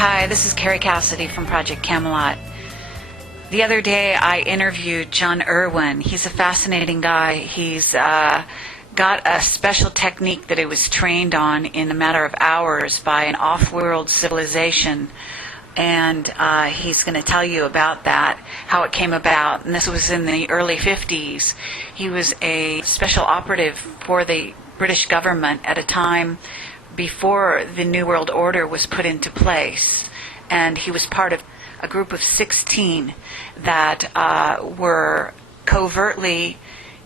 Hi, this is Carrie Cassidy from Project Camelot. The other day I interviewed John Irwin. He's a fascinating guy. He's got a special technique that he was trained on in a matter of hours by an off-world civilization. And he's going to tell you about that, how it came about. And this was in the early 50s. He was a special operative for the British government at a time before the New World Order was put into place. And he was part of a group of 16 that were covertly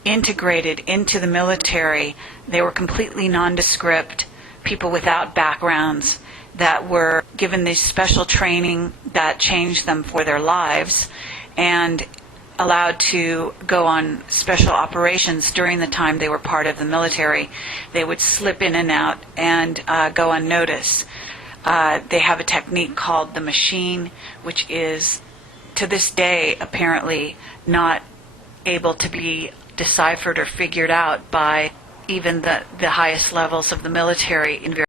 integrated into the military. They were completely nondescript, people without backgrounds that were given this special training that changed them for their lives and allowed to go on special operations during the time they were part of the military. They would slip in and out and go unnoticed. They have a technique called the machine, which is, to this day, apparently not able to be deciphered or figured out by even the highest levels of the military in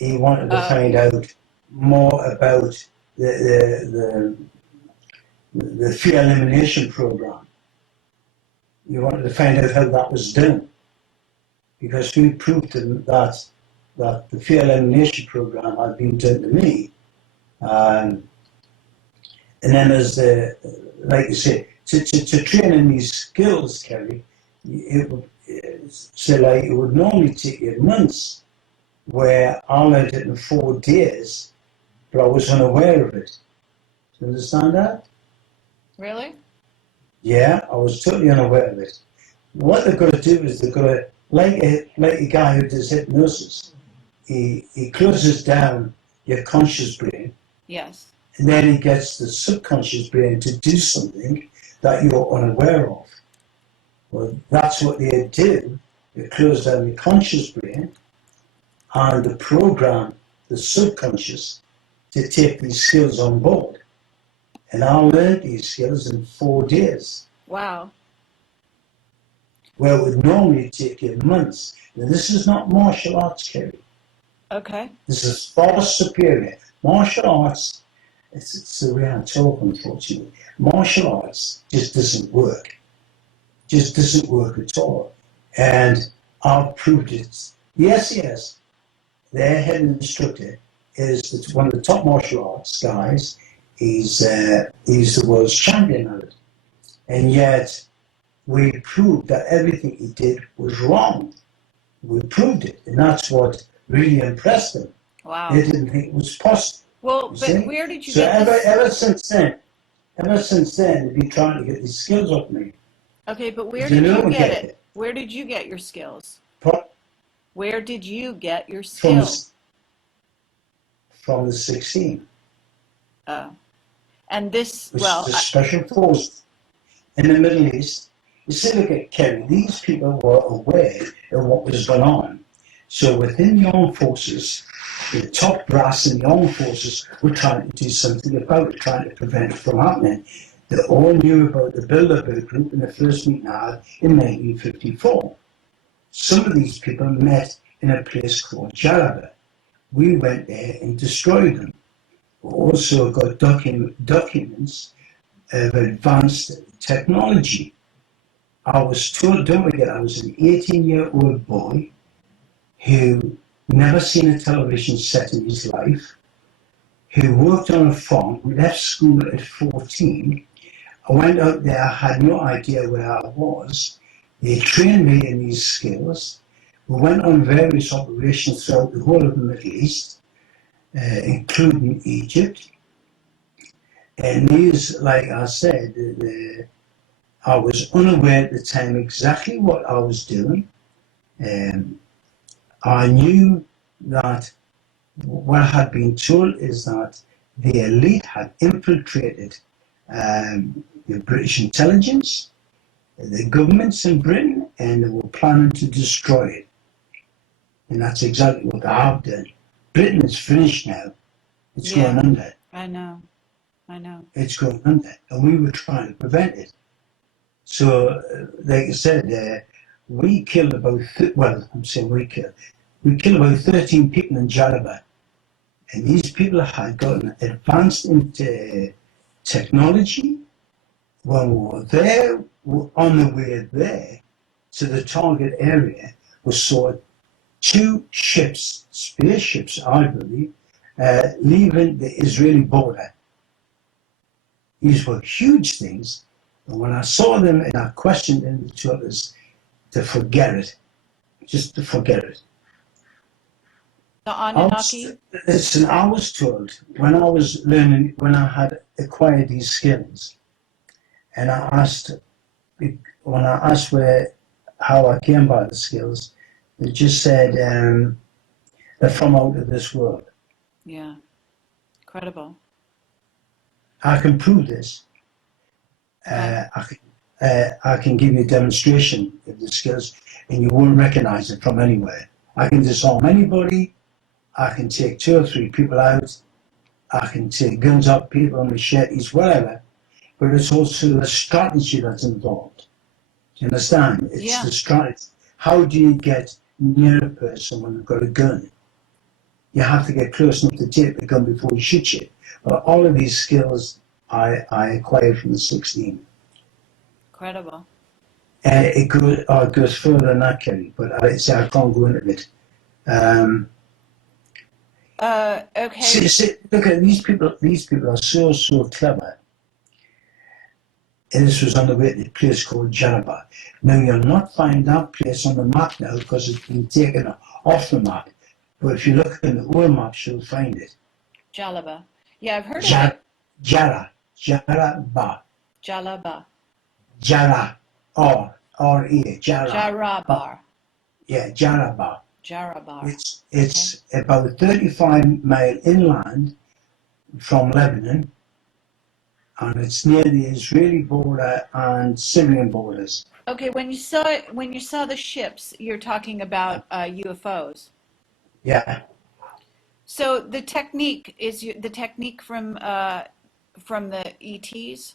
he wanted to Oh, find out more about the, the fear elimination program. He wanted to find out how that was done, because we proved to him that the fear elimination program had been done to me. Um, and then as the, like you say, to train in these skills, Kerry, it would, so like it would normally take you months, where I learned it in 4 days, but I was unaware of it. Do you understand that? really? Yeah, I was totally unaware of it. What they've got to do is they've got to, like a guy who does hypnosis, he closes down your conscious brain, Yes. and then he gets the subconscious brain to do something that you're unaware of. Well, that's what they do. They close down the conscious brain and they program the subconscious to take these skills on board. And I learned these skills in 4 days, Wow. where it would normally take you months. Now, this is not martial arts, Kerry. Okay. This is far superior. Martial arts, it's the way I talk, unfortunately. Martial arts just doesn't work. Just doesn't work at all. And I've proved it. Yes, their head instructor is one of the top martial arts guys. He's the world's champion at it. And yet, we proved that everything he did was wrong. We proved it. And that's what really impressed them. Wow. They didn't think it was possible. Well, You but see? where did you So get this? ever since then, they've been trying to get these skills off me. Okay, but where Do you did know you get get it? Where did you get your skills? Pro- Where did you get your From skill? from the 16, Oh. And this, which is well, a special force in the Middle East. You see, look at Kerry, these people were aware of what was going on. So within the armed forces, the top brass in the armed forces were trying to do something about it, trying to prevent it from happening. They all knew about the Bilderberg Group in the first meeting I had in 1954. Some of these people met in a place called Jaraba. We went there and destroyed them. We also got documents of advanced technology. I was told, don't forget, I was an 18-year-old boy who never seen a television set in his life, who worked on a farm, left school at 14. I went out there, I had no idea where I was. They trained me in these skills. We went on various operations throughout the whole of the Middle East, including Egypt. And these, like I said, I was unaware at the time exactly what I was doing. I knew that what I had been told is that the elite had infiltrated the British intelligence, the governments in Britain, and they were planning to destroy it. And that's exactly what they have done. Britain is finished now. It's yeah, going under. I know. I know. It's going under. And we were trying to prevent it. So, like I said, we killed about, I'm saying we killed about 13 people in Jaraba. And these people had gotten advanced into technology. When we were there, on the way there to the target area, we saw 2 ships, spaceships, I believe, leaving the Israeli border. These were huge things. And when I saw them and I questioned them, they told us to forget it, just to forget it. The Anunnaki? I was told when I was learning, when I had acquired these skills, and when I asked how I came by the skills, they just said they're from out of this world. Yeah. Incredible. I can prove this. Okay. I can give you a demonstration of the skills, and you won't recognize it from anywhere. I can disarm anybody. I can take 2 or 3 people out. I can take guns off people, machetes, whatever. But it's also the strategy that's involved. Do you understand? It's Yeah. the strategy. How do you get near a person when they've got a gun? you have to get close enough to take the gun before you shoot you. But all of these skills I acquired from the 16. Incredible. It goes further than that, Kelly, but I can't go into it. Okay. Look at these people. These people are so clever. And this was on the way to a place called Jaraba. Now you'll not find that place on the map now because it's been taken off the map. But if you look in the old maps, you'll find it. Jalaba. Yeah, I've heard of it. Jaraba, Jalaba. Jara, R-E, Jara. Jarabar. Yeah, Jaraba. Jarabar. It's about 35-mile inland from Lebanon, and it's near the Israeli border and Syrian borders. Okay, when you saw the ships, you're talking about UFOs. Yeah, So the technique is the technique from the ETs.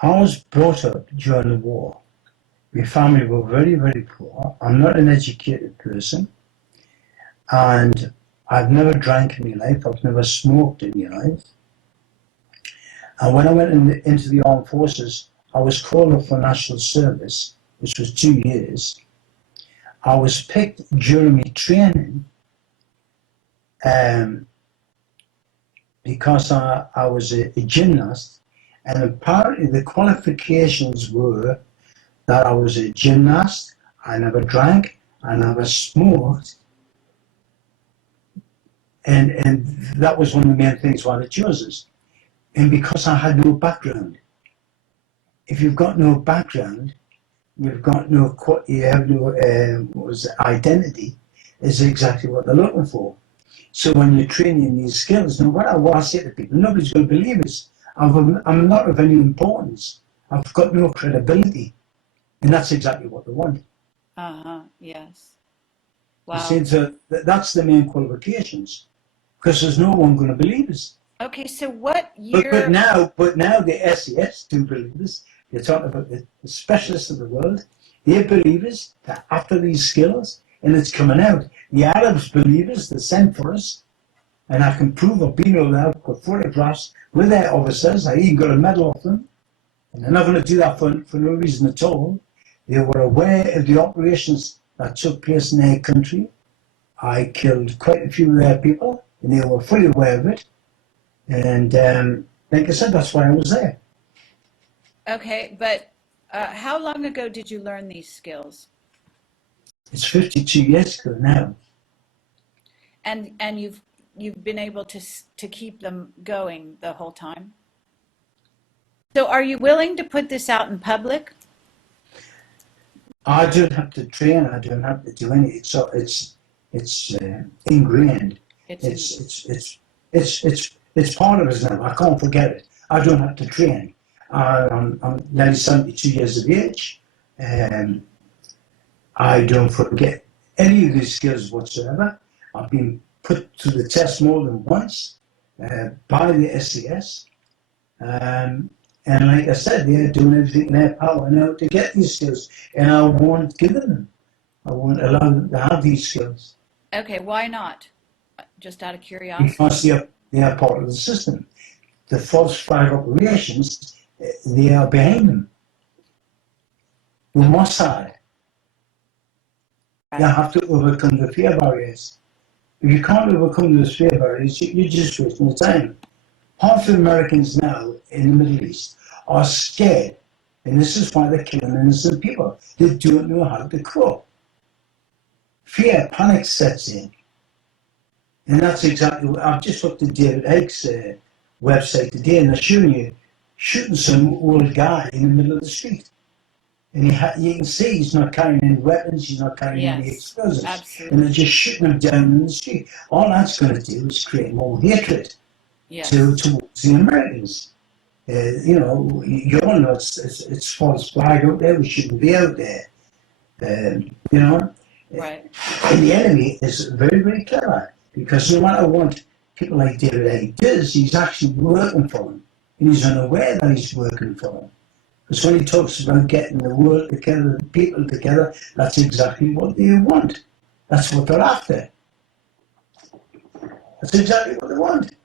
I was brought up during the war. My family were very poor. I'm not an educated person, and I've never drank in my life. I've never smoked in my life. And when I went into the armed forces, I was called up for national service, which was 2 years. I was picked during my training because I was a gymnast, and apparently the qualifications were that I was a gymnast, I never drank, I never smoked, and that was one of the main things why they chose us. And because I had no background. If you've got no background, you have no identity, is exactly what they're looking for. So when you're training these skills, no matter what I say to people, nobody's going to believe us. I'm not of any importance. I've got no credibility. And that's exactly what they want. Yes. You Wow. see, so that's the main qualifications. Because there's no one going to believe us. Okay, so what year? But now the SES do believe us. You're talking about the specialists of the world. They believe us. They're after these skills, and it's coming out. The Arabs believe us. They sent for us, and I can prove I've been over there. I've got photographs with their officers. I even got a medal off them, and they're not going to do that for no reason at all. They were aware of the operations that took place in their country. I killed quite a few of their people, and they were fully aware of it. And like I said, that's why I was there. Okay, but how long ago did you learn these skills? It's 52 years ago now. And you've been able to keep them going the whole time? So are you willing to put this out in public? I don't have to train. I don't have to do anything. So it's ingrained. It's part of us now. I can't forget it. I don't have to train. I'm nearly 72 years of age. I don't forget any of these skills whatsoever. I've been put to the test more than once by the SCS. And like I said, they're doing everything in their power now to get these skills. And I won't give them. I won't allow them to have these skills. Okay, why not? Just out of curiosity. Because they are part of the system. The false flag operations, they are behind them. The Mossad. You have to overcome the fear barriers. If you can't overcome those fear barriers, you're just wasting your time. Half the Americans now in the Middle East are scared, and this is why they're killing innocent people. They don't know how to cope. Fear, panic sets in. And that's exactly what I've just looked at David Icke's website today, and they're showing you shooting some old guy in the middle of the street. And you can see he's not carrying any weapons, he's not carrying any explosives. Absolutely. And they're just shooting him down in the street. All that's going to do is create more hatred towards the Americans. You know, you all know it's false flag out there, we shouldn't be out there. You know? Right. And the enemy is very clever, because no matter what people like David Icke does, he's actually working for them. And he's unaware that he's working for them. Because when he talks about getting the world together, the people together, that's exactly what they want. That's what they're after. That's exactly what they want.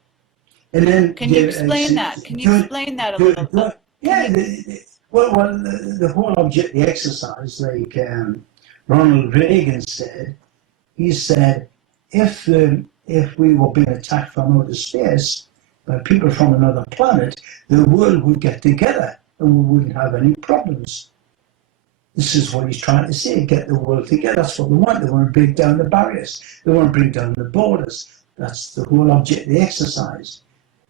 And then Can you explain that? Can you explain that a little? yeah, the whole object, the exercise, like Ronald Reagan said, he said, if we were being attacked from outer space by people from another planet, the world would get together and we wouldn't have any problems. This is what he's trying to say, get the world together. That's what they want. They want to break down the barriers. They want to break down the borders. That's the whole object of the exercise.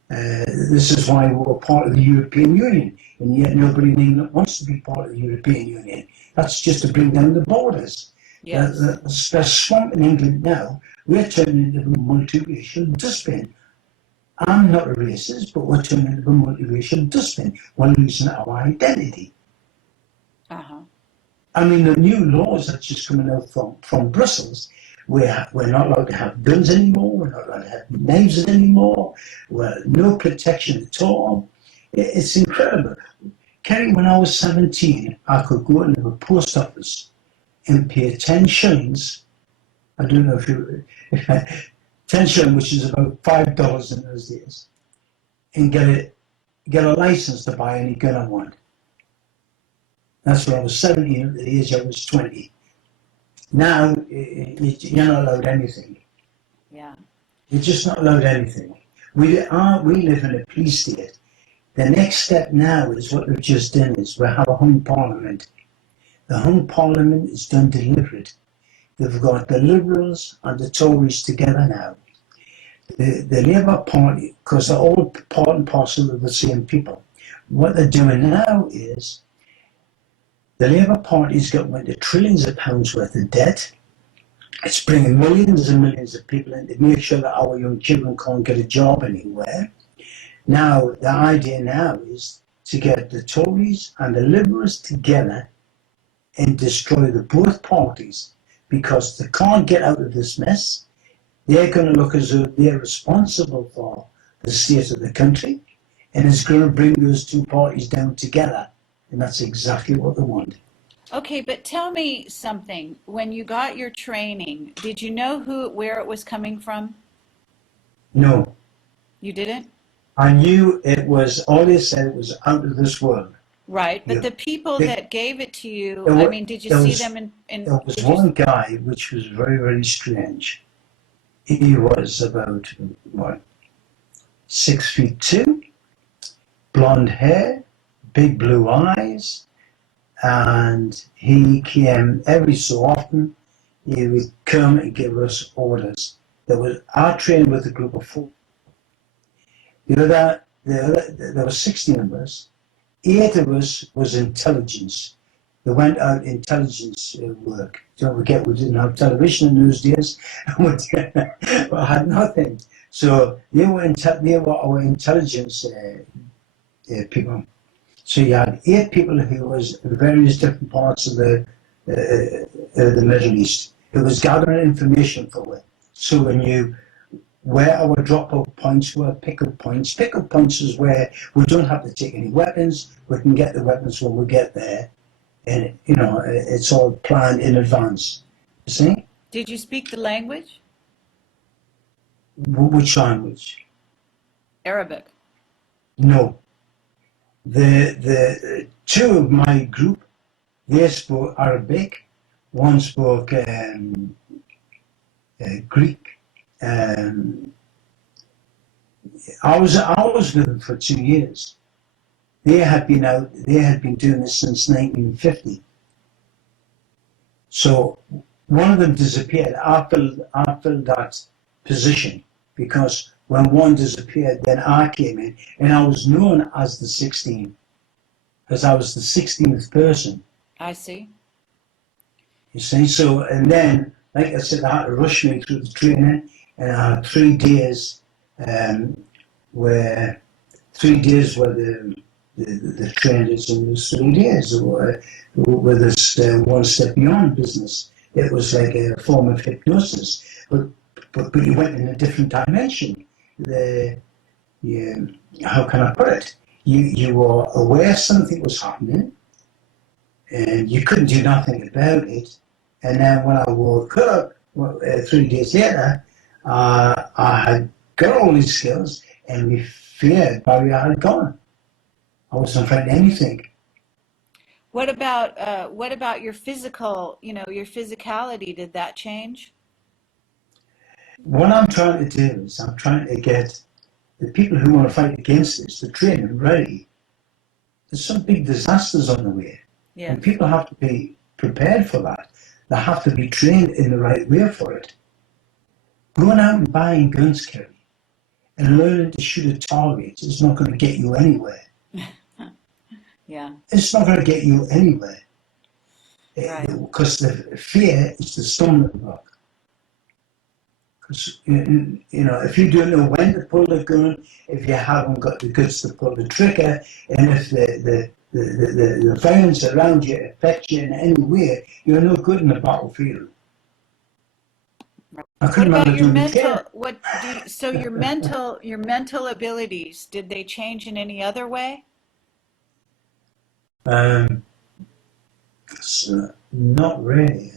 This is why we're part of the European Union, and yet nobody in England wants to be part of the European Union. That's just to bring down the borders. Yes. The swamp in England now, we're turning into a multiracial dustbin. I'm not a racist, but we're turning into a multiracial dustbin. We're losing our identity. Uh-huh. I mean, the new laws are just coming out from Brussels. We're not allowed to have guns anymore. We're not allowed to have knives anymore. Well, no protection at all. It's incredible. Kerry, when I was 17, I could go into the post office and pay 10 shillings. I don't know if you... 10 shillings, which is about $5 in those days, and get a license to buy any gun I want. That's when I was 17, at the age I was 20. Now, you're not allowed anything. Yeah. You're just not allowed anything. We live in a police state. The next step now is what we've just done is we have a hung parliament. The hung parliament is done deliberate. They've got the Liberals and the Tories together now. The Labour Party, because they're all part and parcel of the same people. What they're doing now is the Labour Party's got into trillions of pounds worth of debt. It's bringing millions and millions of people in to make sure that our young children can't get a job anywhere. Now, the idea now is to get the Tories and the Liberals together and destroy the both parties because they can't get out of this mess. They're going to look as though they're responsible for the state of the country, and it's going to bring those two parties down together. And that's exactly what they want. Okay, but tell me something. When you got your training, did you know where it was coming from? No. You didn't? I knew it was, all they said it was out of this world. Right, but the people that gave it to you, I mean, did you see them in there was one guy which was very, very strange. He was about, 6'2", blonde hair, big blue eyes, and he came every so often. He would come and give us orders. I trained with a group of 4. There were 16 of us. 8 of us was intelligence. They went out intelligence work. Don't forget, we didn't have television in those days. We had nothing. So they were our intelligence people. So you had 8 people who was in various different parts of the Middle East. It was gathering information for it. So when you where our drop-off points were, pick-up points. Pick-up points is where we don't have to take any weapons. We can get the weapons when we get there. And, it's all planned in advance. You see? Did you speak the language? Which language? Arabic. No. The 2 of my group, they spoke Arabic. One spoke Greek. I was with them for 2 years. They had been doing this since 1950. So one of them disappeared. I filled that position because when one disappeared, then I came in, and I was known as the 16th because I was the 16th person. I see. You see, so and then, like I said, I had to rush me through the training. And I had 3 days where the trainers in those 3 days were this one step beyond business. It was like a form of hypnosis, but you went in a different dimension. How can I put it? You were aware something was happening, and you couldn't do nothing about it. And then when I woke up 3 days later, I had got all these skills, and my fear barrier had gone. I wasn't afraid of anything. What about your physical, your physicality? Did that change? What I'm trying to do is I'm trying to get the people who want to fight against this to train and ready. There's some big disasters on the way, and Yes. people have to be prepared for that. They have to be trained in the right way for it. Going out and buying guns, Kerry, and learning to shoot a target is not going to get you anywhere. Yeah. It's not going to get you anywhere. Right. Because the fear is the stumbling block. Because, if you don't know when to pull the gun, if you haven't got the guts to pull the trigger, and if the violence around you affects you in any way, you're no good in the battlefield. I What couldn't about remember your doing the care. mental, so your mental abilities, did they change in any other way? Um, so not really.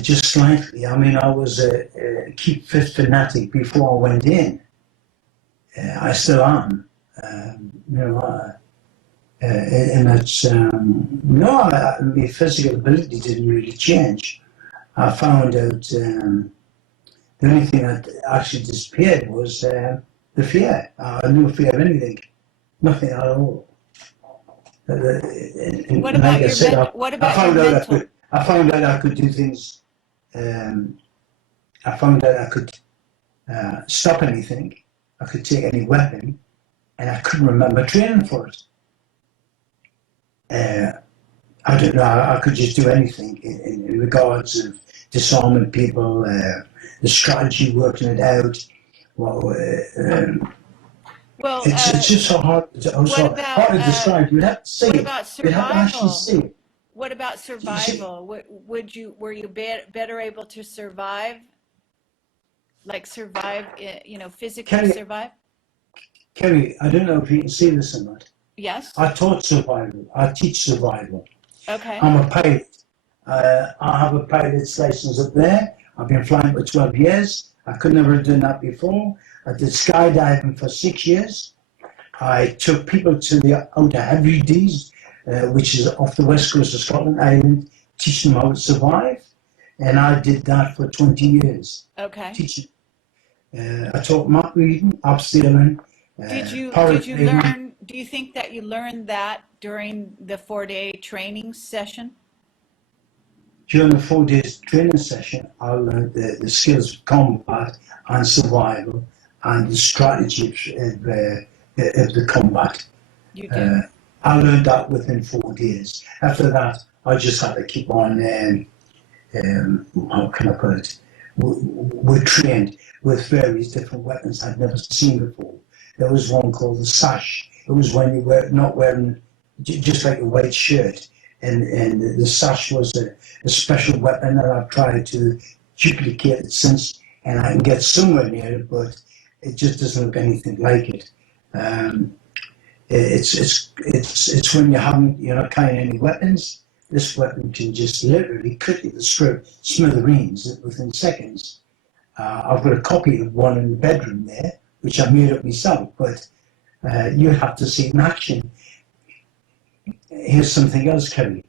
Just slightly. I mean, I was a keep fit fanatic before I went in. I still am. And it's no, my physical ability didn't really change. I found out the only thing that actually disappeared was the fear. I had no fear of anything, nothing at all. What And like about I said, what I about your found out mental? I found out I could do things. Um, I found out I could stop anything. I could take any weapon, and I couldn't remember training for it. Uh, I don't know. I could just do anything in regards of disarming people, the strategy, working it out. Well, Well, it's just so hard. what So about hard to describe. You'd have to see what it. about You'd have to actually survival? see it. What about You see, survival? Were you better able to survive, like survive, physically Kerry, survive? Kerry, I don't know if you can see this or not. Yes. I taught survival. I teach survival. Okay. I'm a pilot. I have a pilot's license up there. I've been flying for 12 years. I could never have done that before. I did skydiving for 6 years. I took people to the Outer Hebrides, which is off the west coast of Scotland Island, teaching them how to survive. And I did that for 20 years, Okay. teaching. I taught map reading, abseiling, Did you paragliding. learn, do you think that you learned that during the 4-day training session? During the 4 days training session, I learned the skills of combat and survival and the strategy of the combat. You did. Uh, I learned that within 4 days. After that, I just had to keep on, how can I put it? We're trained with various different weapons I'd never seen before. There was one called the sash. It was when you were not wearing just like a white shirt. And the sash was a special weapon that I've tried to duplicate it since, and I can get somewhere near it, but it just doesn't look anything like it. Um, it's when you're not carrying any weapons. This weapon can just literally cut you to smithereens within seconds. I've got a copy of one in the bedroom there, which I made up myself, but you have to see it in action. Here's something else, Kerry.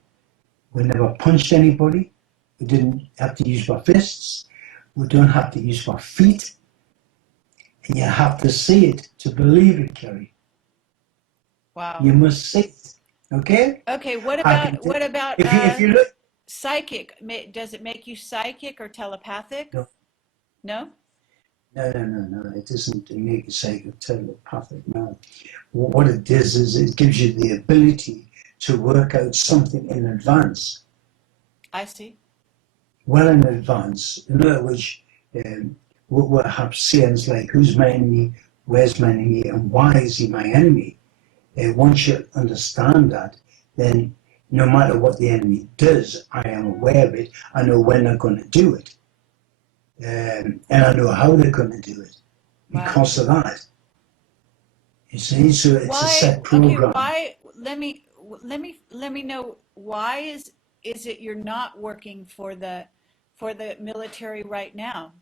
We never punched anybody. We didn't have to use our fists. We don't have to use our feet. And you have to see it to believe it, Kerry. Wow. You must see it. Okay? Okay, I can t- what about if you look, psychic? Does it make you psychic or telepathic? no, No? no. It doesn't make a psychic telepathic. No. What it does is it gives you the ability to work out something in advance, I see. well in advance. In other words, we'll have sayings like, "Who's my enemy? Where's my enemy? And why is he my enemy?" Once you understand that, then no matter what the enemy does, I am aware of it. I know when they're going to do it, and I know how they're going to do it Wow. because of that. You see, so it's a Why, set okay, program. let me know why is it you're not working for the military right now?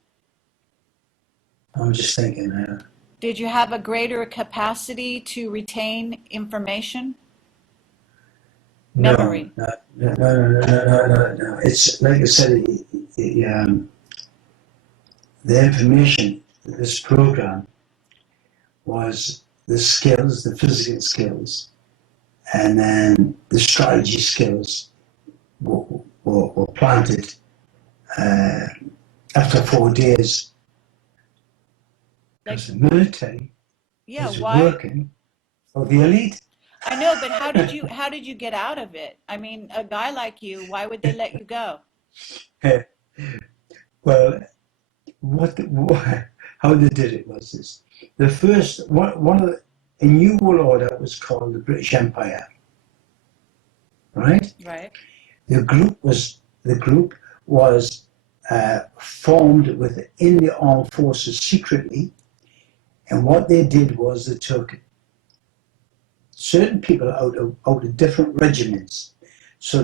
I'm just thinking now. Did you have a greater capacity to retain information? No, Memory. no. It's like I said, the information, this program was the skills, the physical skills, and then the strategy skills were planted uh, after 4 days. Like, Because the military yeah, is why? working for the elite. I know, but how did you get out of it? I mean, a guy like you, why would they let you go? Well, how they did it was this. The first, one of the, a new world order was called the British Empire, right? Right. The group was formed within the armed forces secretly, and what they did was they took certain people out of different regiments. So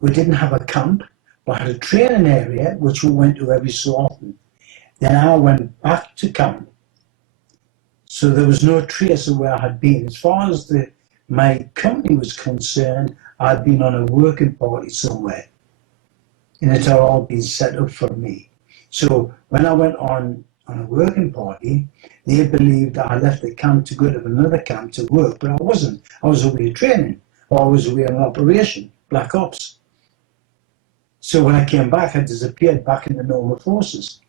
we didn't have a camp. We had a training area which we went to every so often. Then I went back to camp. So there was no trace of where I had been. As far as my company was concerned, I'd been on a working party somewhere. And it had all been set up for me. So when I went on a working party, they believed that I left the camp to go to another camp to work, but I wasn't. I was away training, or I was away on operation, Black Ops. So when I came back, I disappeared back in the normal forces.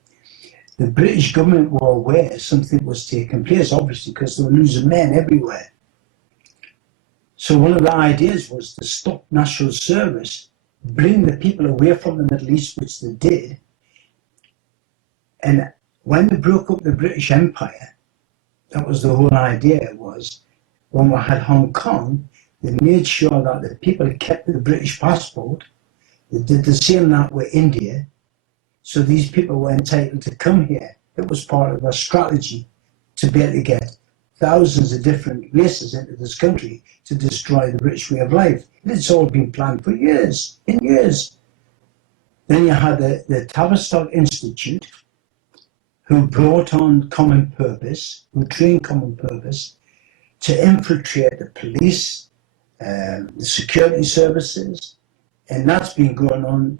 The British government were aware something was taking place, obviously, because they were losing men everywhere. So one of the ideas was to stop national service, bring the people away from the Middle East, which they did. And when they broke up the British Empire, that was the whole idea was, when we had Hong Kong, they made sure that the people kept the British passport. They did the same that with India. So these people were entitled to come here. It was part of their strategy to be able to get thousands of different races into this country to destroy the British way of life. It's all been planned for years and years. Then you had the Tavistock Institute, who brought on Common Purpose, who trained Common Purpose to infiltrate the police, the security services, and that's been going on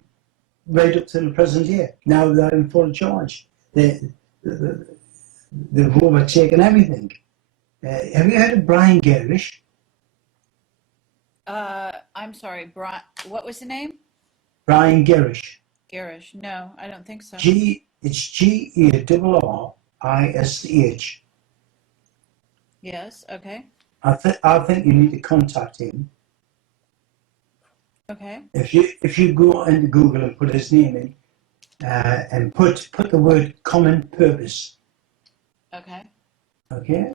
right up to the present year. Now they're in full charge. They've overtaken everything. Have you heard of Brian Garish? I'm sorry, what was the name? Brian Garish. Garish. No, I don't think so. It's Garrish. Yes, okay. I think you need to contact him. Okay. If you go into Google and put his name in, and put the word Common Purpose, Okay. okay,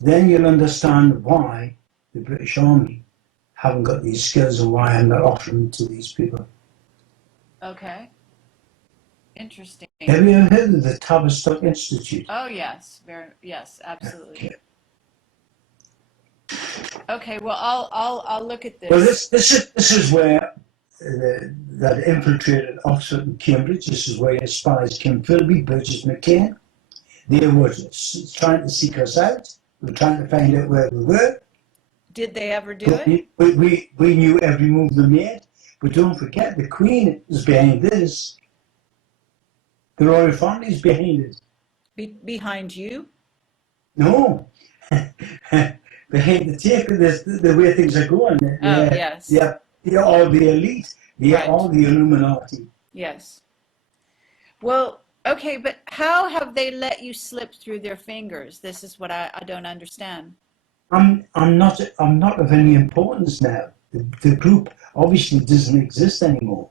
then you'll understand why the British Army haven't got these skills and why I'm not offering them to these people. Okay. Interesting. Have you ever heard of the Tavistock Institute? Oh, yes. Yes, absolutely. Okay. Okay, well, I'll look at Well, this. this is where that infiltrated Oxford and Cambridge. This is where your spies Kim Philby, Burgess McCain. They were trying to seek us out. We were trying to find out where we were. Did they ever do it? We knew every move they made. But don't forget, the Queen is behind this. The royal family is behind it. Behind you? No. Behind the tape, the way things are going. Oh, yes. They're all the elite. They're Right. all the Illuminati. Yes. Well, okay, but how have they let you slip through their fingers? This is what I don't understand. I'm not of any importance now. The group obviously doesn't exist anymore.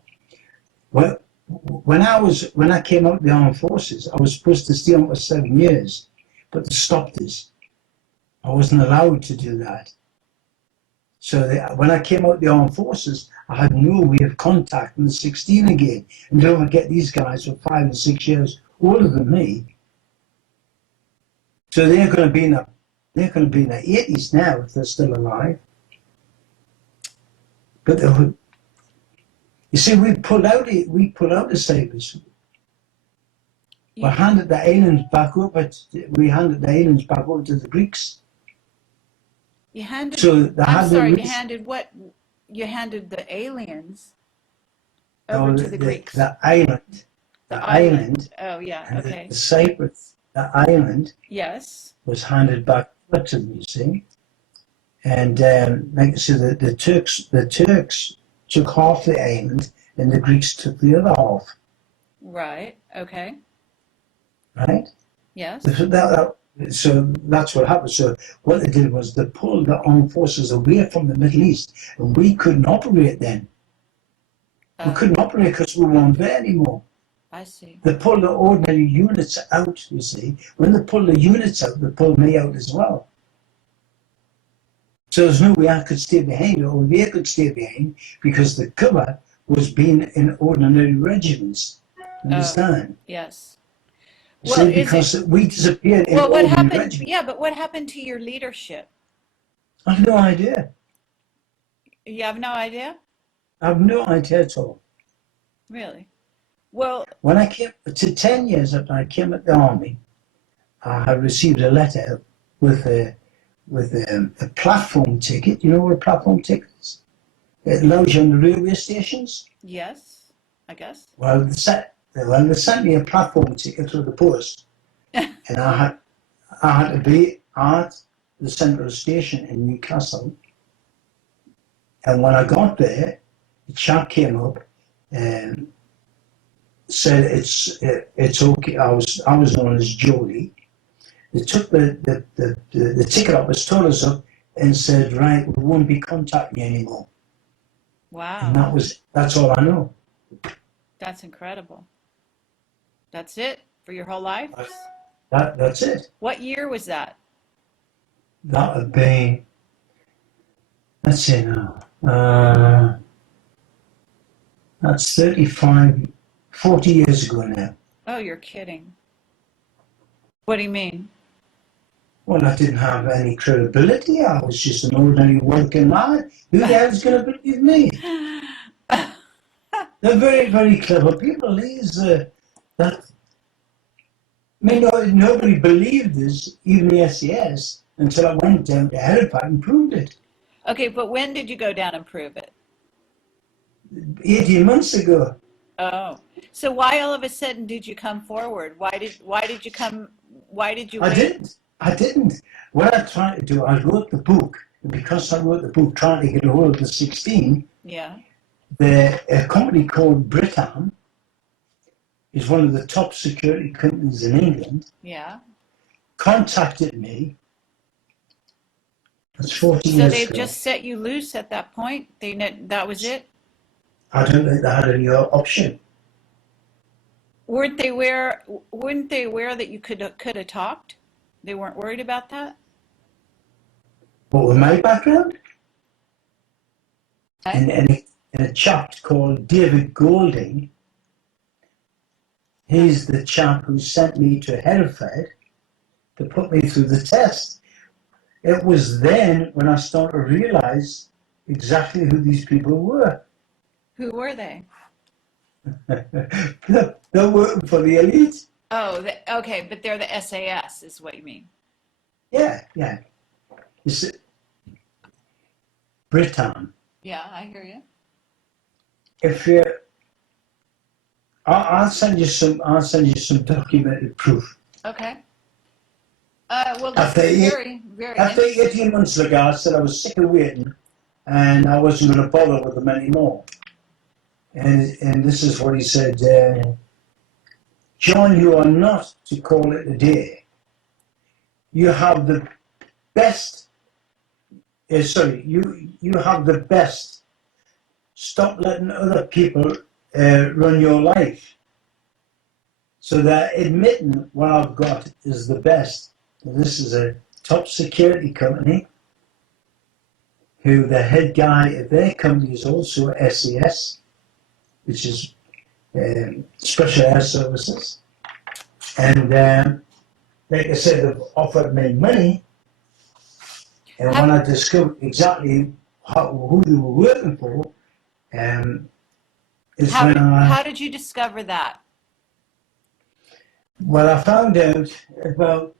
Well, when I came out of the armed forces, I was supposed to stay on for 7 years, but they stopped us. I wasn't allowed to do that. So when I came out of the armed forces, I had no way of contacting the 16 again. And don't forget, these guys were 5 and 6 years older than me. So they're going to be in their 80s now if they're still alive. But you see, we pulled out the sabers. We You, handed the islands back over. We handed the islands back over to the Greeks. you handed, So they I'm had the sorry, you reason. handed what? You handed the aliens over No, to the Greeks. the The island. island, Oh, yeah, and okay. the Cyprus, the island Yes. was handed back over to them. You see, and like I said, the Turks took half the island, and the Greeks took the other half. Right. Okay. Right? Yes. So that's what happened. So what they did was they pulled the armed forces away from the Middle East, and we couldn't operate then. We Oh, couldn't operate because we weren't there anymore. I see. They pulled the ordinary units out, you see. When they pulled the units out, they pulled me out as well. So there's no way I could stay behind, or they could stay behind, because the cover was being in ordinary regiments. Oh, Understand? yes. You Well, see, is it, because we disappeared in well, what ordinary happened? regiments. Yeah, but what happened to your leadership? I have no idea. You have no idea? I have no idea at all. Really? Well, When I came to 10 years after I came at the army, I had received a letter with a platform ticket. You know what a platform ticket is? It allows you on the railway stations. yes, I guess. They sent me a platform ticket through the post, and I had to be at the central station in Newcastle. And when I got there, the chap came up and said it's okay. I was known as Jody. They took the ticket office, told us up, and said, right, we won't be contacting you anymore. And Wow, that's all I know. that's incredible. That's it for your whole life? That's it. What year was that? That would be, let's see now, that's 35, 40 years ago now. Oh, you're kidding. What do you mean? Well, I didn't have any credibility. I was just an ordinary working man. Who the hell's going to believe me? They're very, very clever people. That, I mean, nobody believed this, even the SES, until I went down to Halifax and proved it. Okay, but when did you go down and prove it? 18 months ago. Oh, so why all of a sudden did you come forward? Why did you I wait? didn't. I didn't. What I tried to do, I wrote the book. And because I wrote the book trying to get a hold of the 16, Yeah, a company called Britam is one of the top security companies in England, yeah. contacted me. That's 40 So years they ago. just set you loose at that point? That was it? I don't think they had any option. Weren't they aware that you could have talked? They weren't worried about that? But with my background, Okay. and a chap called David Golding, he's the chap who sent me to Hereford to put me through the test. It was then when I started to realize exactly who these people were. Who were they? They're working for the elite. Oh, okay, but they're the SAS is what you mean. Yeah, yeah. It's Britain. Yeah, I hear you. If you, I'll send you some. I'll send you some documented proof. Okay. Well, this After is eight, very, very after interesting. 18 months ago, I said I was sick of waiting, and I wasn't going to bother with them anymore. And this is what he said, John, you are not to call it a day. You have the best, you have the best. Stop letting other people run your life. So they're admitting what I've got is the best. And this is a top security company who the head guy of their company is also SES, which is Special Air Services. And like I said, they've offered me money. And when I discovered exactly who they were working for, is when How did you discover that? Well, I found out about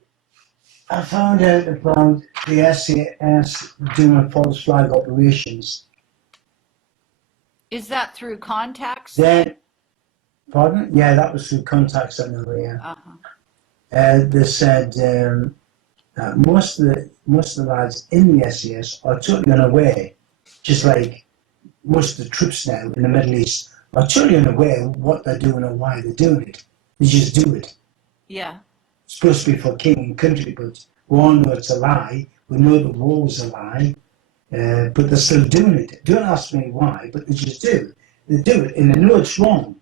the SAS doing false flag operations. Is that through contacts then? Then, pardon? Yeah, that was through contacts I know. Yeah, Uh-huh. they said most of the lads in the SAS are totally unaware, just like most of the troops now in the Middle East are totally unaware of what they're doing or why they're doing it. They just do it. Yeah. It's supposed to be for king and country, but we all know it's a lie. We know the war was a lie, but they're still doing it. Don't ask me why, but they just do. They do it, and they know it's wrong.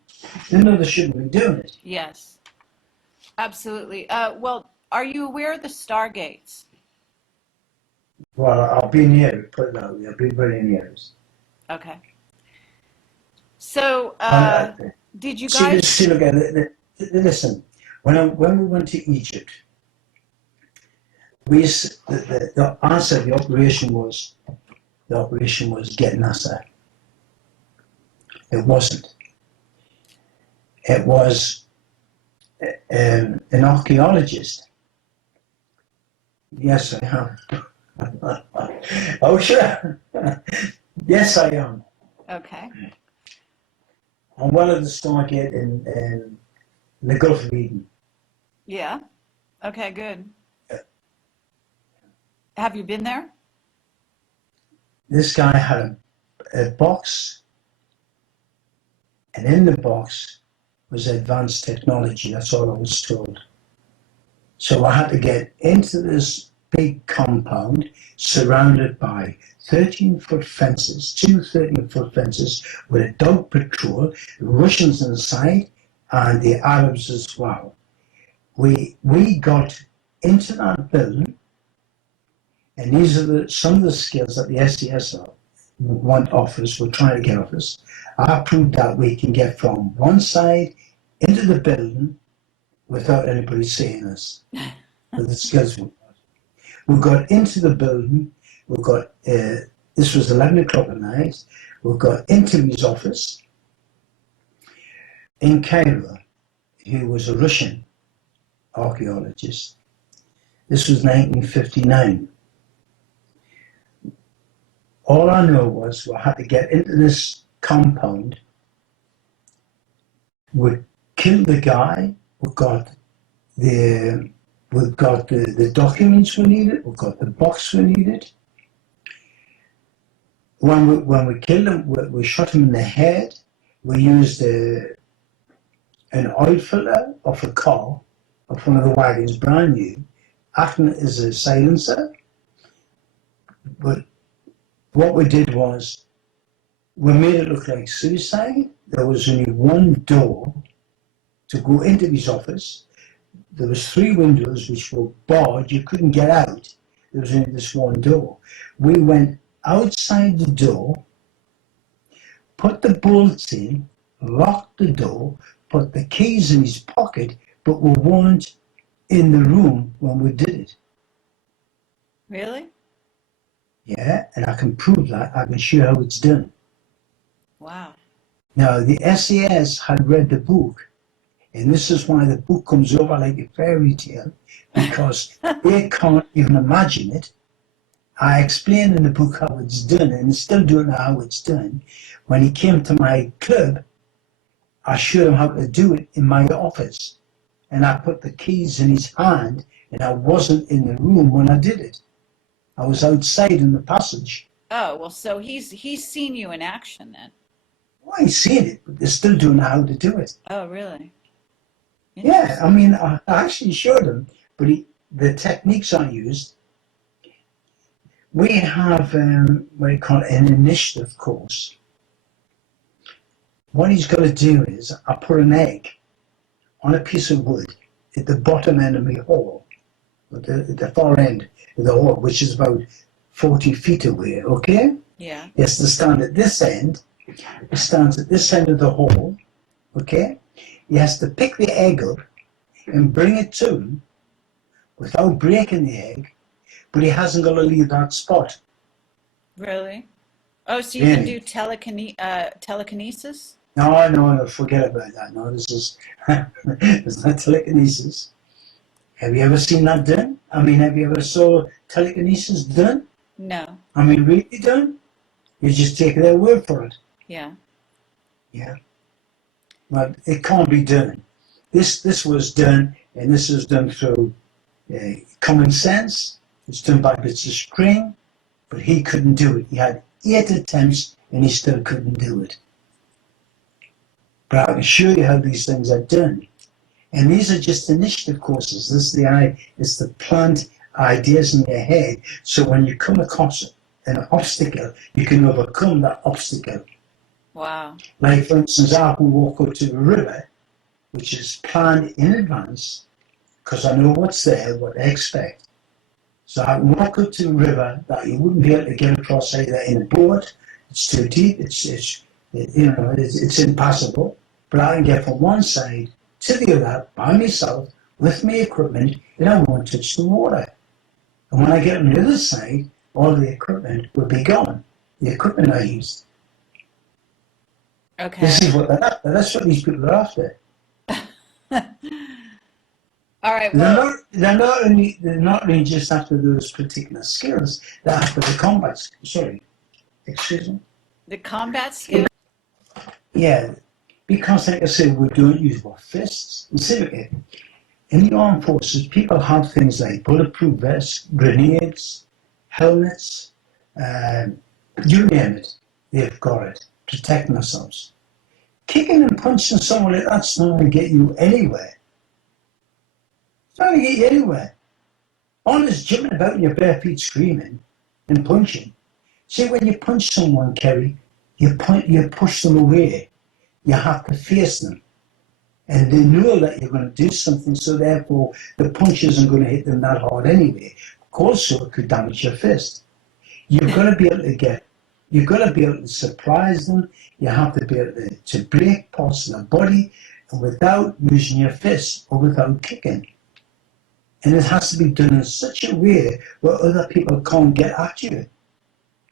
They know they shouldn't be doing it. Yes. Absolutely. Well, are you aware of the Stargates? Well, I've been here, put it that way. I've been very years. Okay. So, And did you guys? see, look, listen. When we went to Egypt, the answer of the operation was get NASA. It wasn't. It was an archaeologist. Yes, I am. Oh, sure. Yes, I am. Okay. I'm one of the Stargate in the Gulf of Eden. Yeah. Okay, good. Have you been there? This guy had a box, and in the box was advanced technology. That's all I was told. So I had to get into this big compound surrounded by 13-foot fences, two 13-foot fences with a dog patrol, the Russians on the side, and the Arabs as well. We got into that building, and these are some of the skills that the SES want off us, we're trying to get off us. I proved that we can get from one side into the building without anybody seeing us with the skills we got into the building. We got, this was 11 o'clock at night. We got into his office in Cairo. He was a Russian archaeologist. This was 1959. All I know was we had to get into this compound. We killed the guy. The We've got the documents we needed. We've got the box we needed. When we killed him, we shot him in the head. We used an oil filter off a car, off one of the wagons, brand new, acting as a silencer. But what we did was we made it look like suicide. There was only one door to go into his office. There was three windows which were barred. You couldn't get out. There was only this one door. We went outside the door, put the bolts in, locked the door, put the keys in his pocket, but we weren't in the room when we did it. Really? Yeah, and I can prove that. I can show how it's done. Wow. Now, the SAS had read the book, and this is why the book comes over like a fairy tale, because they can't even imagine it. I explain in the book how it's done, and still don't know how it's done. When he came to my club, I showed him how to do it in my office, and I put the keys in his hand, and I wasn't in the room when I did it. I was outside in the passage. Oh, well, so he's seen you in action then. Well, I seen it, but they still don't know how to do it. Oh, really? Yeah, I mean, I actually showed him, but the techniques I used. We have what do you call it, an initiative course. What he's got to do is, I put an egg on a piece of wood at the bottom end of my hall, at the far end of the hall, which is about 40 feet away, okay? Yeah. He has to stand at this end. He stands at this end of the hall, okay? He has to pick the egg up and bring it to him without breaking the egg, but he hasn't got to leave that spot. Really? Oh, so you can Really? do telekinesis? No, no, no, forget about that. No, this is, it's not telekinesis. Have you ever seen that done? I mean, have you ever saw telekinesis done? No. I mean, really done? You just take their word for it. Yeah. Yeah. But it can't be done. This was done, and this was done through common sense. It's done by bits of string, but he couldn't do it. He had 8 attempts, and he still couldn't do it. But I can show you how these things are done. And these are just initiative courses. This is it's the plant ideas in your head. So when you come across an obstacle, you can overcome that obstacle. Wow. Like, for instance, I can walk up to the river, which is planned in advance, because I know what's there, what I expect. So I can walk up to the river that you wouldn't be able to get across either in a boat. It's too deep. It's impassable. But I can get from one side to the other by myself with my equipment, and I won't touch the water. And when I get on the other side, all the equipment will be gone. The equipment I used. Okay. This is what they're after. That's what these people are after. All right. They're Well, not only just after those particular skills. They're after the combat. Sorry, excuse me. the combat skill. Yeah, because like I said, we don't use our fists. You see, in the armed forces, people have things like bulletproof vests, grenades, helmets, you name it, they've got it, protecting themselves. Kicking and punching someone like that's not going to get you anywhere. It's not going to get you anywhere. All this jumping about in your bare feet screaming and punching. See, when you punch someone, Kerry, you push them away. You have to face them. And they know that you're going to do something, so therefore the punch isn't going to hit them that hard anyway. Also, it could damage your fist. You've got to be able to surprise them. You have to be able to break parts of their body without using your fist or without kicking. And it has to be done in such a way where other people can't get at you.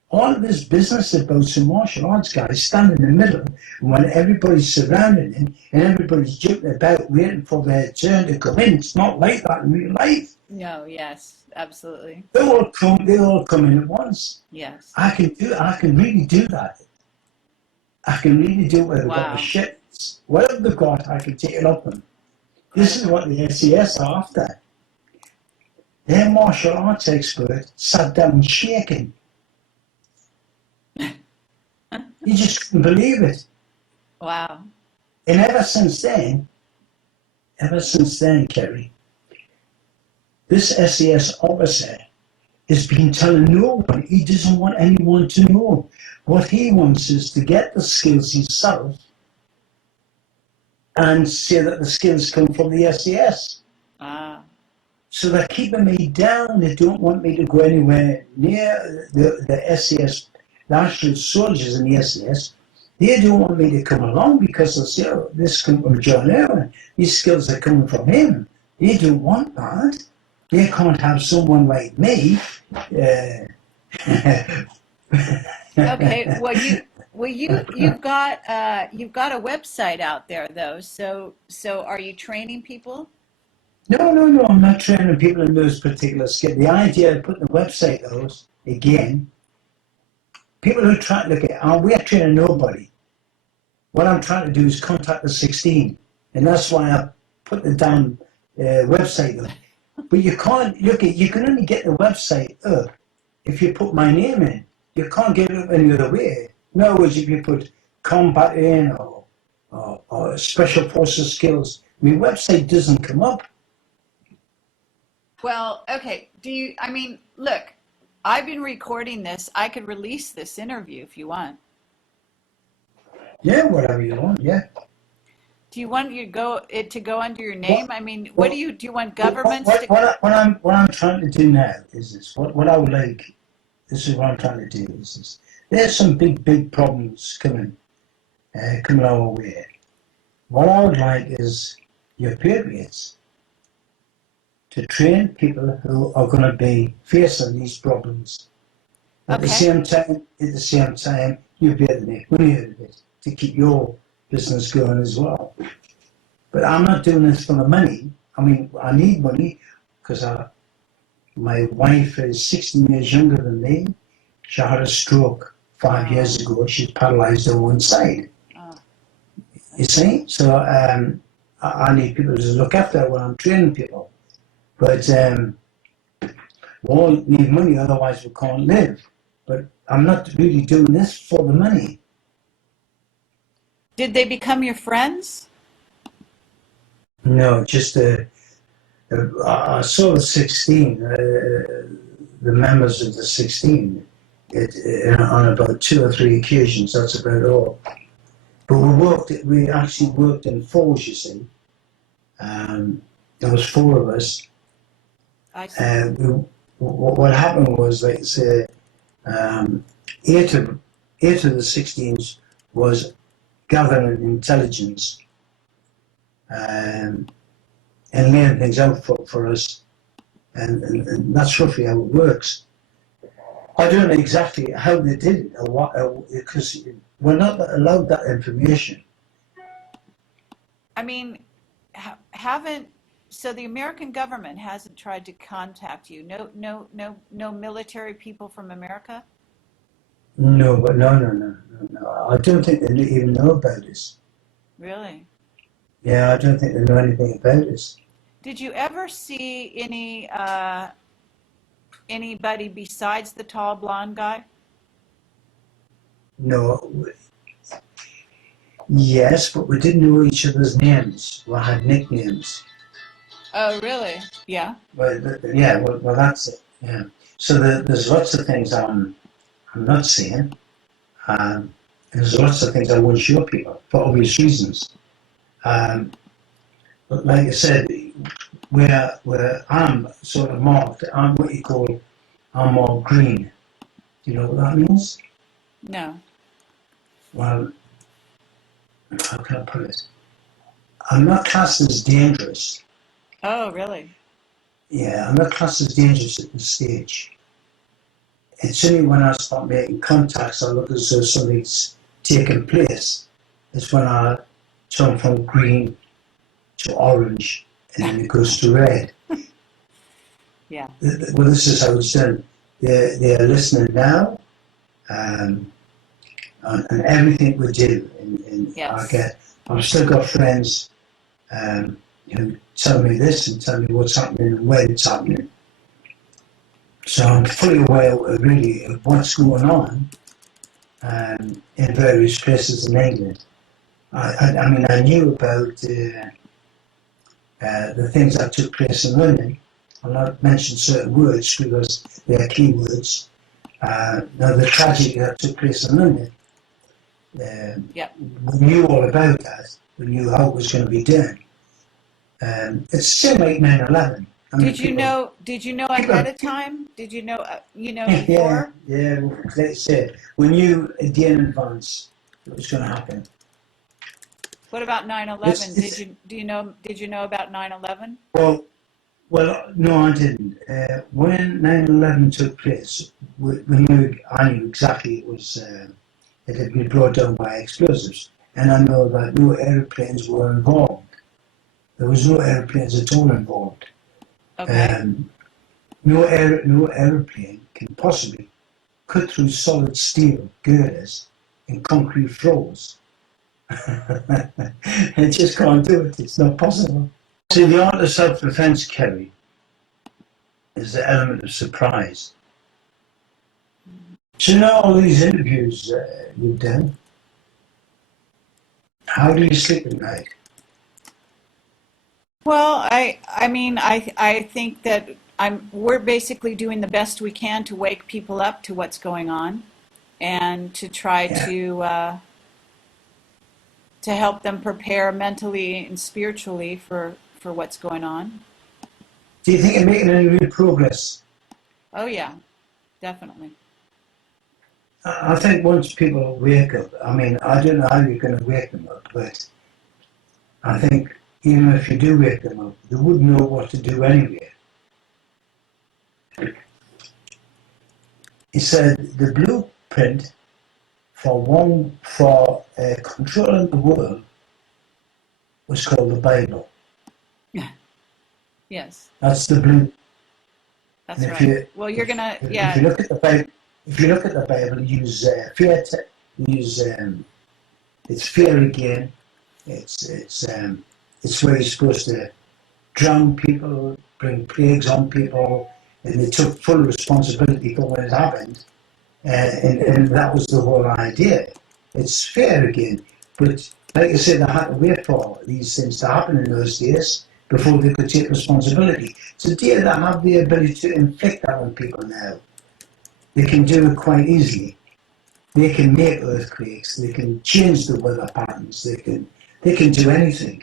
All of this business about some martial arts guys stand in the middle, and when everybody's surrounding him and everybody's jumping about waiting for their turn to come in, it's not like that in real life. No. Yes. Absolutely. They all come in at once. Yes. I can really do that. I can really do it where they've got Wow. the shit. Whatever they've got, I can take it up them. This is what the SAS are after. Their martial arts expert sat down shaking. You just couldn't believe it. Wow. And ever since then, Kerry, this SAS officer has been telling no one. He doesn't want anyone to know. What he wants is to get the skills himself and say that the skills come from the SAS. Ah. So they're keeping me down. They don't want me to go anywhere near the SAS, the actual soldiers in the SAS. They don't want me to come along because they'll say, oh, this comes from John Irwin. These skills are coming from him. They don't want that. They can't have someone like me. Okay. You've got a website out there though. So are you training people? No, I'm not training people in those particular skills. The idea of putting a website out, again, people who try to look at, we're training nobody. What I'm trying to do is contact the 16, and that's why I put the damn website up. But you can't, you can only get the website up if you put my name in. You can't get it up any other way. In other words, if you put combat in or special forces skills, my website doesn't come up. Well, okay. Look, I've been recording this. I could release this interview if you want. Yeah, whatever you want, yeah. Do you want it to go under your name? What do you want governments to? What I'm trying to do now is this. What I would like, this is what I'm trying to do is this. There's some big problems coming our way. What I would like is your patriots to train people who are going to be facing these problems. At the same time, you'll be able to make money out of it to keep your business going as well. But I'm not doing this for the money. I mean, I need money because my wife is 16 years younger than me. She had a stroke 5 years ago. She's paralyzed on one side. Oh, You see? So I need people to look after her when I'm training people. But we all need money, otherwise we can't live. But I'm not really doing this for the money. did they become your friends? No, just I saw the 16, the members of the 16, on about 2 or 3 occasions. That's about all. But we actually worked in fours, you see. There was 4 of us. I see. What happened was, like say, 8 of the 16s was gathering intelligence and laying things out for us, and that's roughly how it works. I don't know exactly how they did it or what, because we're not allowed that information. I mean, haven't so the American government hasn't tried to contact you? No military people from America? No, but no. I don't think they even know about this. Really? Yeah, I don't think they know anything about this. Did you ever see anybody besides the tall blonde guy? No, yes, but we didn't know each other's names. We had nicknames. Oh, really? Yeah. Well, that's it. Yeah. So there's lots of things I'm not saying. There's lots of things I won't show people for obvious reasons. But like I said, where I'm sort of marked, I'm what you call, I'm more green. Do you know what that means? No. Well, how can I put it? I'm not classed as dangerous. Oh, really? Yeah, I'm not classed as dangerous at this stage. It's only when I start making contacts, I look as though something's taken place. It's when I turn from green to orange, and then it goes to red. Yeah. Well, this is how it's done. They're listening now, and everything we do. And Yes. I've still got friends who tell me this and tell me what's happening and when it's happening. So I'm fully aware really of what's going on in various places in England. I mean, I knew about the things that took place in London. I'll not mention certain words because they're key words. Now, the tragedy that took place in London, Yep. we knew all about that. We knew how it was going to be done. It's still like 9/11. I mean, Did you know? Did you know ahead of time? Did you know? Before? Yeah. Like I said, we knew a day in advance it was going to happen. What about 9/11? Did you know about 9/11? Well, no, I didn't. When 9/11 took place, I knew exactly it had been brought down by explosives, and I know that no airplanes were involved. There was no airplanes at all involved. Okay. No airplane can possibly cut through solid steel girders and concrete floors. It just can't do it. It's not possible. See, the art of self-defense, Kerry, is the element of surprise. So you know all these interviews you've done, how do you sleep at night? Well, I think that we're basically doing the best we can to wake people up to what's going on and to try Yeah. to help them prepare mentally and spiritually for what's going on. Do you think you're making any real progress? Oh yeah, definitely. I think once people wake up, I mean, I don't know how you're going to wake them up, but I think even if you do wake them up, they would know what to do anyway. He said the blueprint for controlling the world was called the Bible. Yes, That's the blue. that's And if right. you Well, you're gonna, if yeah. you look at the Bible, if you look at the Bible, use fear. Use it's fear again. It's where you're supposed to drown people, bring plagues on people, and they took full responsibility for what had happened. And that was the whole idea. It's fair again, but like I said, they had to wait for these things to happen in those days before they could take responsibility. Today, they have the ability to inflict that on people now. They can do it quite easily. They can make earthquakes. They can change the weather patterns. They can do anything.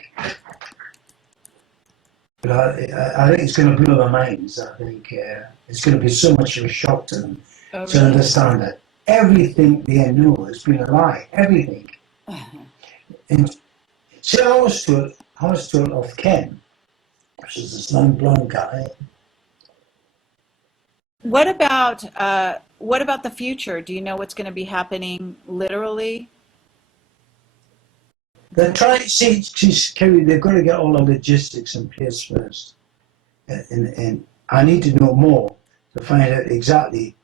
But I think it's going to blow their minds. I think it's going to be so much of a shock to them Oh, to really? understand that everything they know has been a lie. Everything. And see, I was told of Ken, which is this long blonde guy. What about the future? Do you know what's going to be happening literally? They're trying. See, Kerry, they've got to get all the logistics in place first, and I need to know more to find out exactly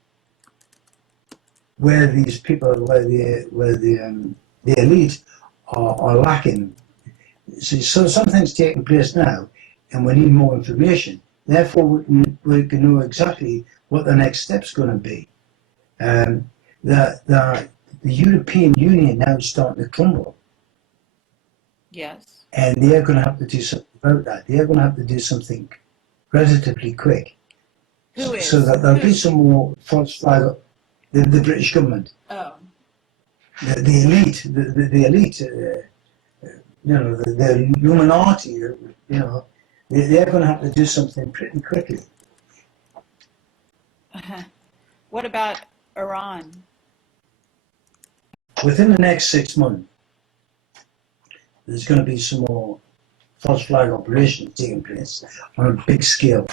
where these people, the elite are lacking. See, so something's taking place now, and we need more information. Therefore, we can know exactly what the next step's going to be. The European Union now is starting to crumble, Yes. and they're going to have to do something about that. They're going to have to do something relatively quick, Who so is? that there'll be Who? some more false flag. The British government, Oh, the elite, the elite. The Illuminati, they're going to have to do something pretty quickly. what about Iran? Within the next 6 months, there's going to be some more false flag operations taking place on a big scale.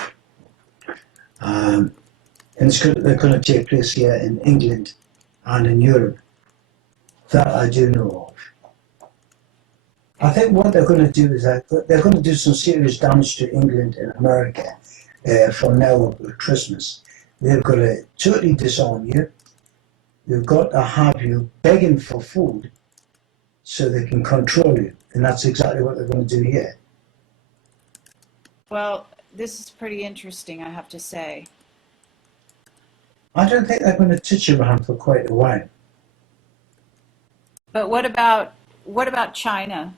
And they're going to take place here in England and in Europe. That I do know of. I think what they're going to do is that they're going to do some serious damage to England and America from now up to Christmas. They've got to totally disarm you. They've got to have you begging for food so they can control you. And that's exactly what they're going to do here. Well, this is pretty interesting, I have to say. I don't think they're going to touch Iran for quite a while. But what about China?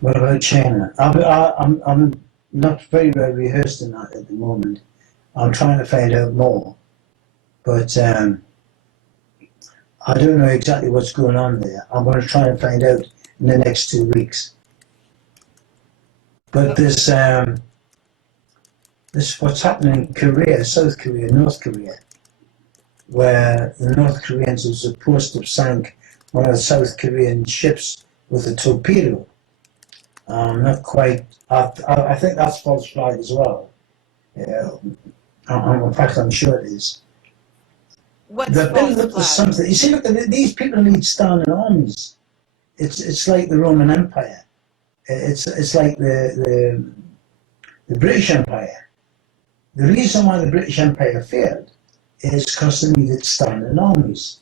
What about China? I'm not very well rehearsed in that at the moment. I'm trying to find out more. But I don't know exactly what's going on there. I'm going to try and find out in the next 2 weeks. But this what's happening in Korea, South Korea, North Korea, where the North Koreans are supposed to have sank one of the South Korean ships with a torpedo. Not quite. I think that's false flag as well. Yeah, in fact, I'm sure it is. What's They're building false up to flag? something. You see, look, these people need standing armies. It's like the Roman Empire. It's like the British Empire. The reason why the British Empire failed is because they needed standing armies.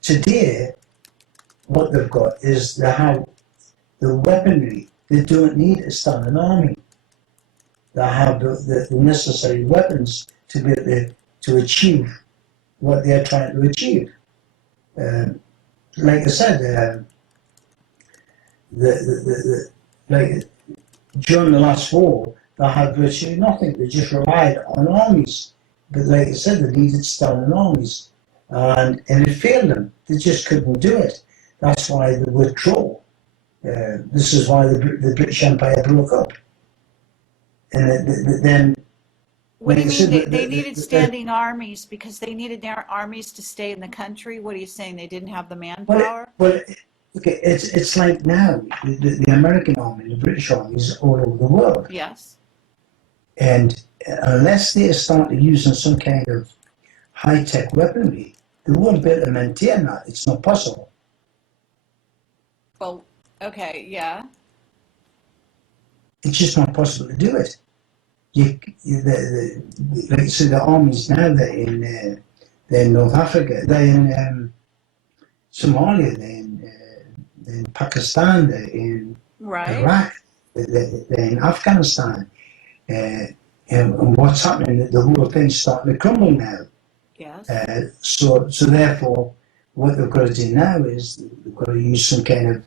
Today, what they've got is they have the weaponry. They don't need a standing army. They have the necessary weapons to be able to achieve what they're trying to achieve. Like I said, like during the last war, they had virtually nothing. They just relied on armies. But like I said, they needed standing armies, and it failed them. They just couldn't do it. That's why they withdrew. This is why the British Empire broke up. And then, What do like you I mean said, they needed standing armies because they needed their armies to stay in the country? What are you saying? They didn't have the manpower? okay, it's like now the American army, the British army is all over the world, Yes. and unless they start using some kind of high-tech weaponry, they won't be able to maintain that. It's not possible. Well, okay, yeah. It's just not possible to do it. Like you say, the armies now, they're in North Africa, they're in Somalia, they're in Pakistan, they're in Right. Iraq, they're in Afghanistan. And what's happening, the whole thing's starting to crumble now. Yes. So therefore, what they've got to do now is they've got to use some kind of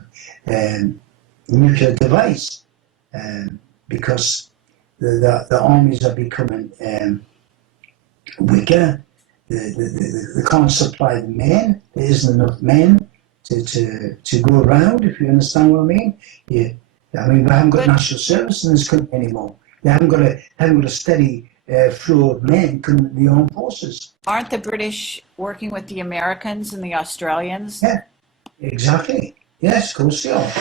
nuclear device because the armies are becoming weaker. They can't supply the men. There isn't enough men to go around, if you understand what I mean. I mean, we haven't got But national service in this country anymore. They haven't got a steady flow of men coming to the armed forces. aren't the British working with the Americans and the Australians? Yeah, exactly. Yes, of course they are.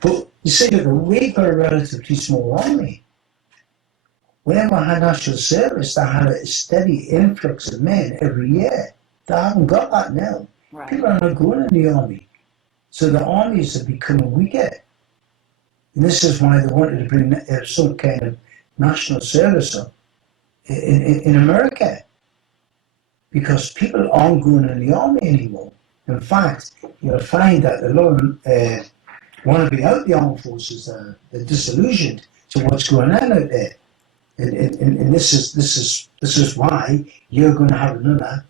But you see, that we've got a relatively small army. Whenever I had national service, I had a steady influx of men every year. They haven't got that now. Right. People are not going in the army. So the armies are becoming weaker. And this is why they wanted to bring some kind of national service up in America. Because people aren't going in the army anymore. In fact, you'll find that a lot of them want to be out the armed forces. They're disillusioned to what's going on out there. And this is why you're going to have another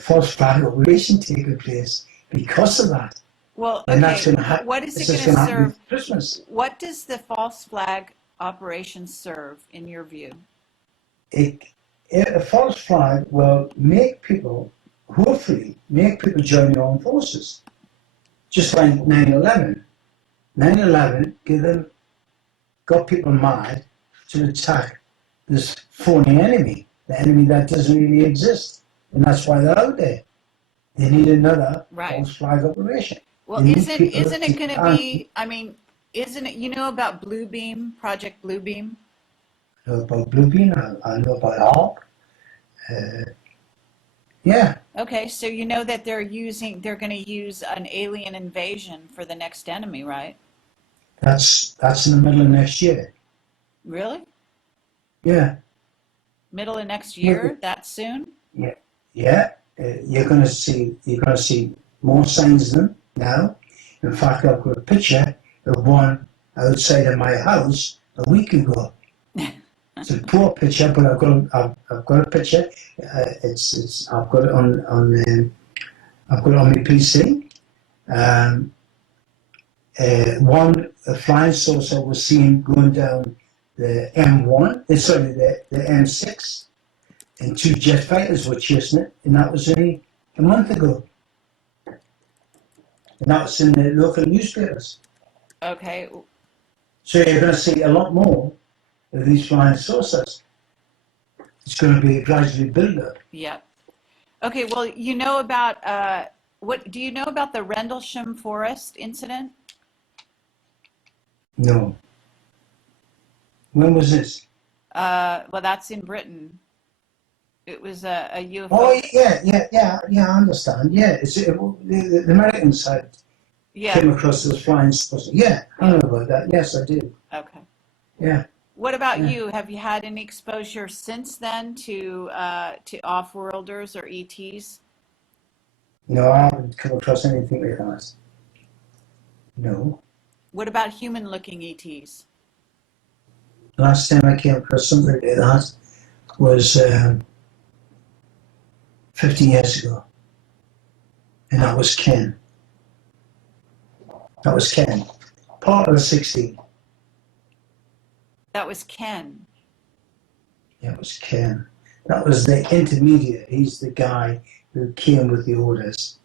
false flag operation taking place because of that. Well, And that's okay, going to happen. what is it This is going going to to happen serve? for Christmas. What does the false flag operation serve, in your view? A false flag will make people, hopefully, make people join the armed forces. Just like 9/11. 9/11 got people mad to attack this phony enemy, the enemy that doesn't really exist. And that's why they're out there. They need another Right. false flag operation. Well, They need people isn't it going to to be? I mean, isn't it? You know about Bluebeam, Project Bluebeam? know about Bluebeam, I know about ARC. Yeah, Okay, so you know that they're going to use an alien invasion for the next enemy, right? that's in the middle of next year. Really? Yeah, Middle of next yeah, year? That soon? yeah, yeah. You're going to see more signs of them now. In fact, I've got a picture of one outside of my house a week ago. It's a poor picture, but I've got a picture. I've got it I've got it on my PC. One flying saucer was seen going down the M1, the M6, and two jet fighters were chasing it, and that was only a month ago. And that was in the local newspapers. Okay. So you're going to see a lot more of these flying saucers. It's going to be a gradually build up. Yep. Okay. Well, you know about what? Do you know about the Rendlesham Forest incident? No. When was this? Well, that's in Britain. It was a UFO. Oh, yeah, I understand. Yeah, the Americans had Yeah. came across those flying saucers. Yeah, I know about that. Yes, I do. Okay. Yeah, What about yeah. you? Have you had any exposure since then to off-worlders or ETs? No, I haven't come across anything like that. No. What about human-looking ETs? Last time I came across something like that was 50 years ago. And that was Ken. That was Ken. Part of the 16. That was Ken. Yeah, it was Ken. That was the intermediate. He's the guy who came with the orders.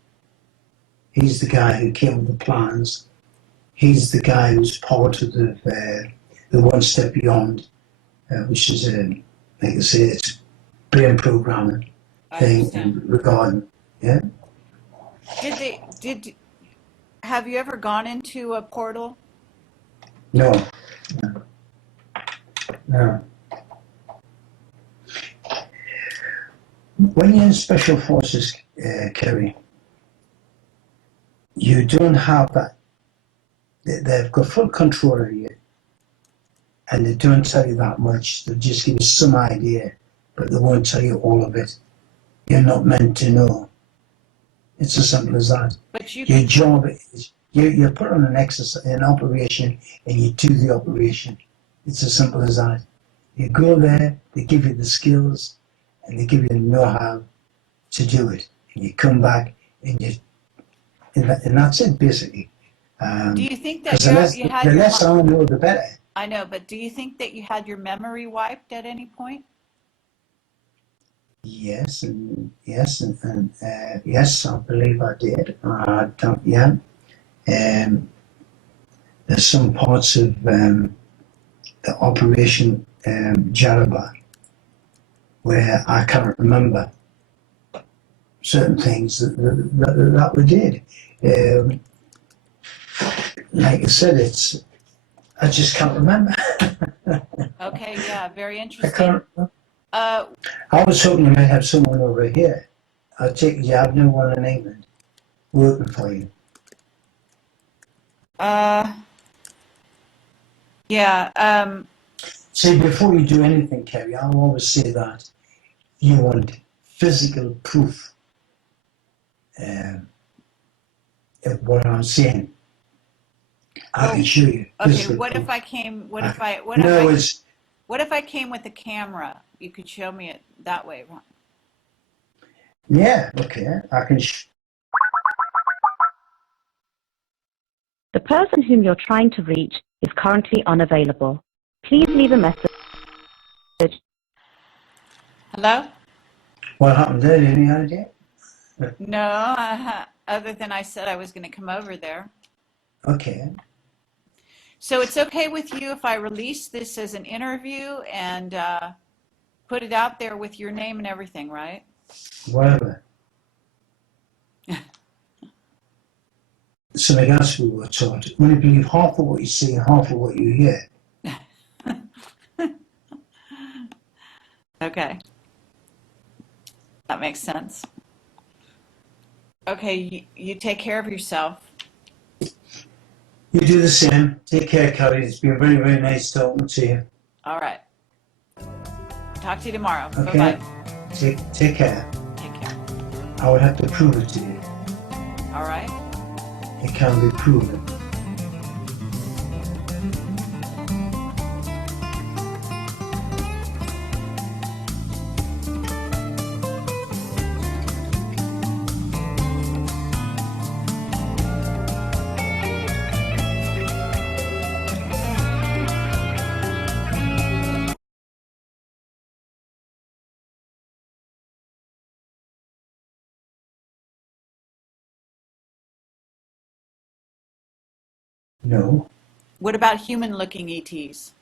He's the guy who came with the plans. He's the guy who's part of the one step beyond, which is, like I say, it's brain programming I thing understand. regarding, yeah. Have you ever gone into a portal? No, no. when you're in special forces, Kerry, you don't have that. They've got full control of you, and they don't tell you that much. They just give you some idea, but they won't tell you all of it. You're not meant to know. It's as simple as that. But you Your can, job is you're put on an exercise, an operation, and you do the operation. It's as simple as that. You go there, they give you the skills, and they give you the know-how to do it. And you come back, and that's it basically. do you think that Because you had the your, less I know, the better. I know, but do you think that you had your memory wiped at any point? Yes, yes, I believe I did. Yeah. There's some parts of the Operation Jaraba where I can't remember certain things that we did. Um, like I said, I just can't remember. Okay, yeah, very I interesting. can't. Uh, I was hoping you might have someone over here. I take it you have no one in England working for you. uh, yeah, See, before you do anything, Kerry, I'll always say that you want physical proof um, of what I'm saying. I can well, show you okay, physical proof. what if No, I, it's what if I came with the camera? You could show me it that way. yeah, okay. I can. The person whom you're trying to reach is currently unavailable. Please leave a message. Hello? What happened there? Any idea? No, other than I said I was going to come over there. Okay, So it's okay with you if I release this as an interview and put it out there with your name and everything, right? whatever. Something else we were taught. Only believe half of what you see and half of what you hear. Okay, that makes sense. Okay, you take care of yourself. You do the same. Take care, Carrie. It's been very, very nice talking to you. All right. Talk to you tomorrow. Okay? Bye-bye. Take care. Take care. I would have to prove it to you. All right. It can be proven. No. What about human-looking ETs?